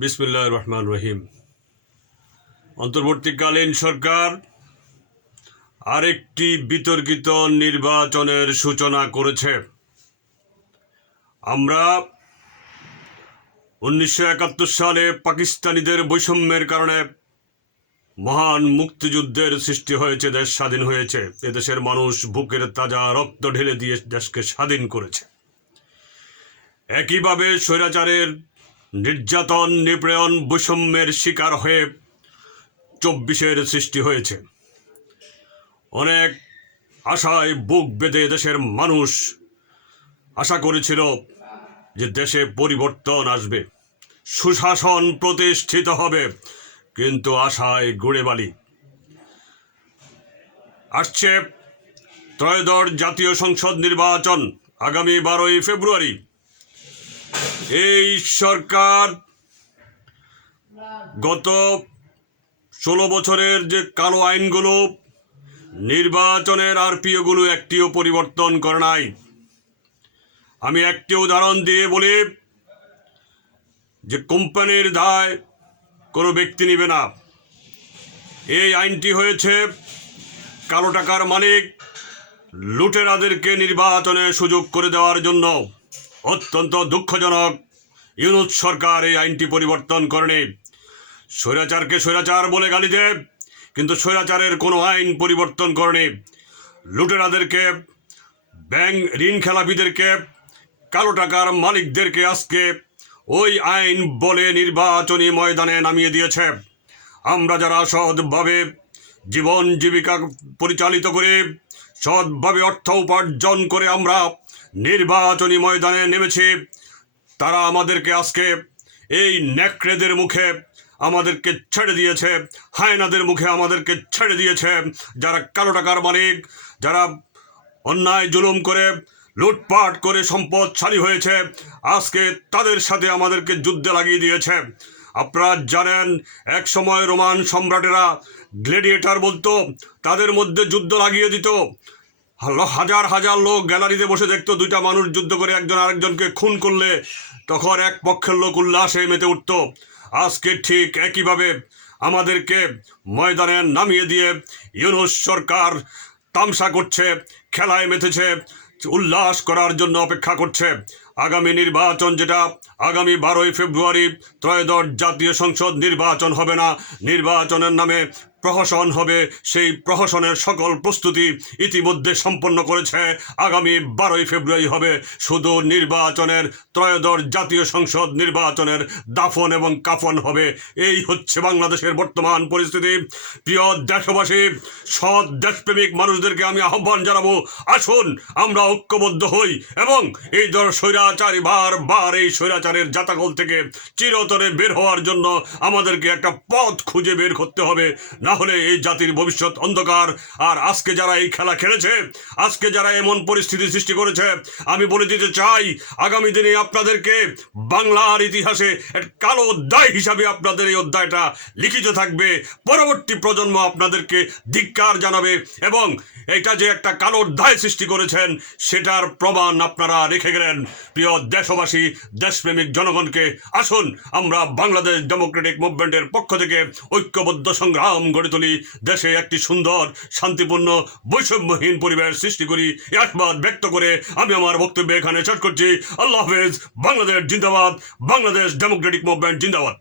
বিসমুল্লাহ রহমান রহিম অন্তর্বর্তীকালীন সরকার আরেকটি বিতর্কিত নির্বাচনের সূচনা করেছে। আমরা উনিশশো একাত্তর সালে পাকিস্তানিদের বৈষম্যের কারণে মহান মুক্তিযুদ্ধের সৃষ্টি হয়েছে, দেশ স্বাধীন হয়েছে। এদেশের মানুষ বুকের তাজা রক্ত ঢেলে দিয়ে দেশকে স্বাধীন করেছে। একইভাবে স্বৈরাচারের নির্যাতন, নিপীড়ন, বৈষম্যের শিকার হয়ে চব্বিশের সৃষ্টি হয়েছে। অনেক আশায় বুক বেঁধে দেশের মানুষ আশা করেছিল যে দেশে পরিবর্তন আসবে। সুশাসন প্রতিষ্ঠিত হবে, কিন্তু আশায় গুড়ে বালি। আসছে ত্রয়োদশ জাতীয় সংসদ নির্বাচন আগামী বারোই ফেব্রুয়ারি। এই সরকার গত ষোলো বছরের যে কালো আইনগুলো, নির্বাচনের আর আরপিওগুলো একটিও পরিবর্তন করে নাই। আমি একটি উদাহরণ দিয়ে বলি যে কোম্পানির দায় কোনো ব্যক্তি নেবে না। এই আইনটি হয়েছে কালো টাকার মালিক লুটেরাদেরকে নির্বাচনে সুযোগ করে দেওয়ার জন্য। অত্যন্ত দুঃখজনক। ইউনুস সরকার এই আইনটি পরিবর্তন করেনি। স্বৈরাচারকে স্বৈরাচার বলে গালি দেয়, কিন্তু স্বৈরাচারের কোনো আইন পরিবর্তন করেনি। লুটেরাদেরকে, ব্যাংক ঋণ খেলাপিদেরকে, কালো টাকার মালিকদেরকে আজকে ওই আইন বলে নির্বাচনী ময়দানে নামিয়ে দিয়েছে। আমরা যারা সৎভাবে জীবন জীবিকা পরিচালিত করে সৎভাবে অর্থ উপার্জন করে আমরা নির্বাচনী ময়দানে নেমেছি। তারা আমাদেরকে আজকে এই নেকড়েদের মুখে আমাদেরকে ছেড়ে দিয়েছে, হায়নাদের মুখে আমাদেরকে ছেড়ে দিয়েছে। যারা কালো টাকার মালিক, যারা অন্যায় জুলুম করে, লুটপাট করে সম্পদশালী হয়েছে, আজকে তাদের সাথে আমাদেরকে যুদ্ধে লাগিয়ে দিয়েছে। আপনারা জানেন, এক সময় রোমান সম্রাটেরা গ্লেডিয়েটার বলতো, তাদের মধ্যে যুদ্ধ লাগিয়ে দিত। হাজার হাজার লোক গ্যালারিতে বসে দেখতো, দুইটা মানুষ যুদ্ধ করে একজন আরেকজনকে খুন করলে তখন এক পক্ষের লোক উল্লাসে মেতে উঠত। আজকে ঠিক একইভাবে আমাদেরকে ময়দানে নামিয়ে দিয়ে ইউনুস সরকার তামসা করছে, খেলায় মেতেছে উল্লাস করার জন্য অপেক্ষা করছে। আগামী নির্বাচন যেটা, আগামী বারোই ফেব্রুয়ারি ত্রয়োদশ জাতীয় সংসদ নির্বাচন হবে না। নির্বাচনের নামে প্রহসন হবে, সেই প্রহসনের সকল প্রস্তুতি ইতিমধ্যে সম্পন্ন করেছে। আগামী বারোই ফেব্রুয়ারি হবে শুধু নির্বাচনের ত্রয়োদশ জাতীয় সংসদ নির্বাচনের দাফন এবং কাফন হবে। এই হচ্ছে বাংলাদেশের বর্তমান পরিস্থিতি। প্রিয় দেশবাসী, সৎ দেশপ্রেমিক মানুষদেরকে আমি আহ্বান জানাব, আসুন আমরা ঐক্যবদ্ধ হই এবং এই ধর স্বৈরাচারী বার এই স্বৈরাচারের জাতাকল থেকে চিরতরে বের হওয়ার জন্য আমাদেরকে একটা পথ খুঁজে বের করতে হবে। না হলে এই জাতির ভবিষ্যৎ অন্ধকার। আর আজকে যারা এই খেলা খেলেছে, আজকে যারা এমন পরিস্থিতি সৃষ্টি করেছে, আমি বলে দিতে চাই, আগামী দিনে আপনাদেরকে বাংলার ইতিহাসে কালো অধ্যায় হিসাবে আপনাদের এই অধ্যায়টা লিখিত থাকবে। পরবর্তী প্রজন্ম আপনাদেরকে ধিক্কার জানাবে এবং এটা যে একটা কালো অধ্যায় সৃষ্টি করেছেন, সেটার প্রমাণ আপনারা রেখে গেলেন। প্রিয় দেশবাসী, দেশপ্রেমিক জনগণকে আসুন, আমরা বাংলাদেশ ডেমোক্রেটিক মুভমেন্টের পক্ষ থেকে ঐক্যবদ্ধ সংগ্রাম গড়ে তুলি, দেশে একটি সুন্দর, শান্তিপূর্ণ, বৈষম্যহীন পরিবেশ সৃষ্টি করি। এই আশাবাদ ব্যক্ত করে আমি আমার বক্তব্য এখানে শেষ করছি। আল্লাহ হাফেজ, বাংলাদেশ জিন্দাবাদ, বাংলাদেশ ডেমোক্রেটিক মুভমেন্ট জিন্দাবাদ।